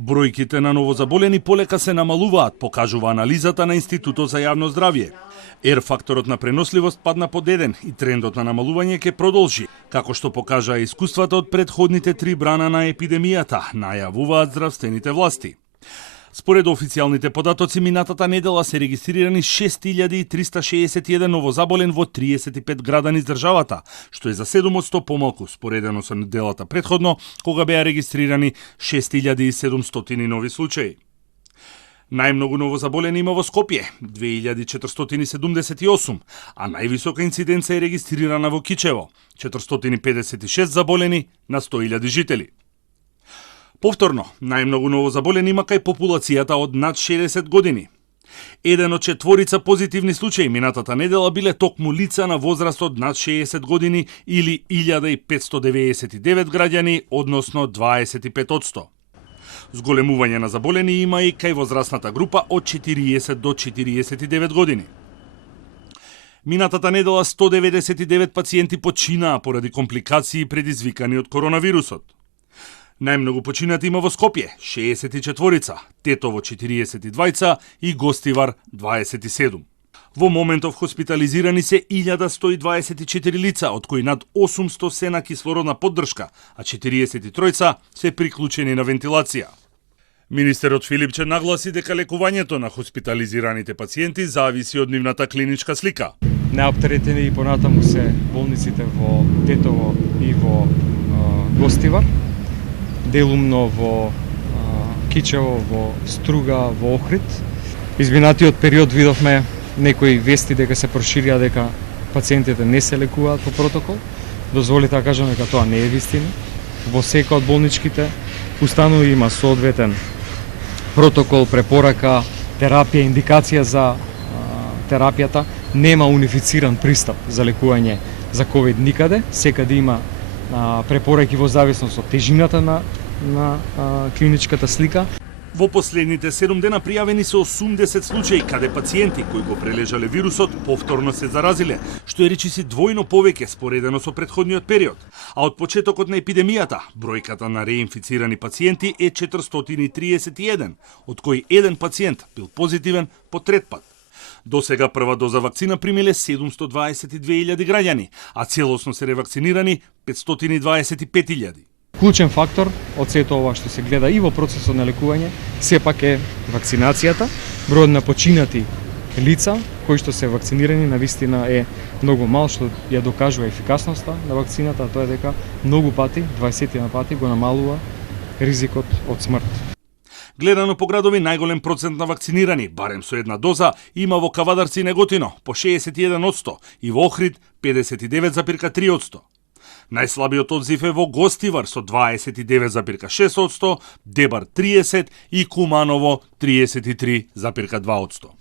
Бројките на новозаболени полека се намалуваат, покажува анализата на Институтот за јавно здравје. Факторот на преносливост падна под 1 и трендот на намалување ќе продолжи, како што покажаа искуствата од претходните 3 брана на епидемијата, најавуваат здравствените власти. Според официјалните податоци, минатата недела се регистрирани 6361 новозаболен во 35 града низ државата, што е за 7% помалку споредено со неделата претходно, кога беа регистрирани 6700 нови случаи. Најмногу новозаболени има во Скопје, 2478, а највисока инциденца е регистрирана во Кичево, 456 заболени на 100.000 жители. Повторно, најмногу новозаболени има кај популацијата од над 60 години. Еден од 4 позитивни случаи минатата недела биле токму лица на возраст од над 60 години или 1599 граѓани, односно 25%. Зголемување на заболени има и кај возрастната група од 40 до 49 години. Минатата недела 199 пациенти починаа поради компликации предизвикани од коронавирусот. Најмногу починати има во Скопје, 64, Тетово 42 и Гостивар 27. Во моментов хоспитализирани се 1124 лица, од кои над 800 се на кислородна поддршка, а 43 се приклучени на вентилација. Министерот Филипче нагласи дека лекувањето на хоспитализираните пациенти зависи од нивната клиничка слика. Неоптеретени и понатаму се болниците во Тетово и во Гостивар, делумно во Кичево, во Струга, во Охрид. Изминатиот период видовме некои вести дека се проширија дека пациентите не се лекуваат по протокол. Дозволите да кажам дека тоа не е вистина. Во секоја од болничките установи има соодветен протокол, препорака, терапија, индикација за терапијата. Нема унифициран пристап за лекување за ковид никаде. Секаде има препораки во зависност од тежината на клиничката слика. Во последните 7 дена пријавени се 80 случаи каде пациенти кои го прележале вирусот повторно се заразиле, што е речиси двојно повеќе споредено со претходниот период. А од почетокот на епидемијата, бројката на реинфицирани пациенти е 431, од кои еден пациент бил позитивен по трет пат. До сега прва доза вакцина примиле 722.000 граѓани, а целосно се ревакцинирани 525.000. Клучен фактор од сето ова што се гледа и во процесот на лекување, сепак е вакцинацијата. Бројот на починати лица кои што се вакцинирани навистина е многу мал, што ја докажува ефикасноста на вакцината, а тоа е дека многу пати, 20 пати го намалува ризикот од смрт. Гледано по градови, најголем процент на вакцинирани, барем со една доза, има во Кавадарци и Неготино, по 61%, и во Охрид 59,3%. Најслабиот одзив е во Гостивар со 29,6%, Дебар 30% и Куманово 33,2%.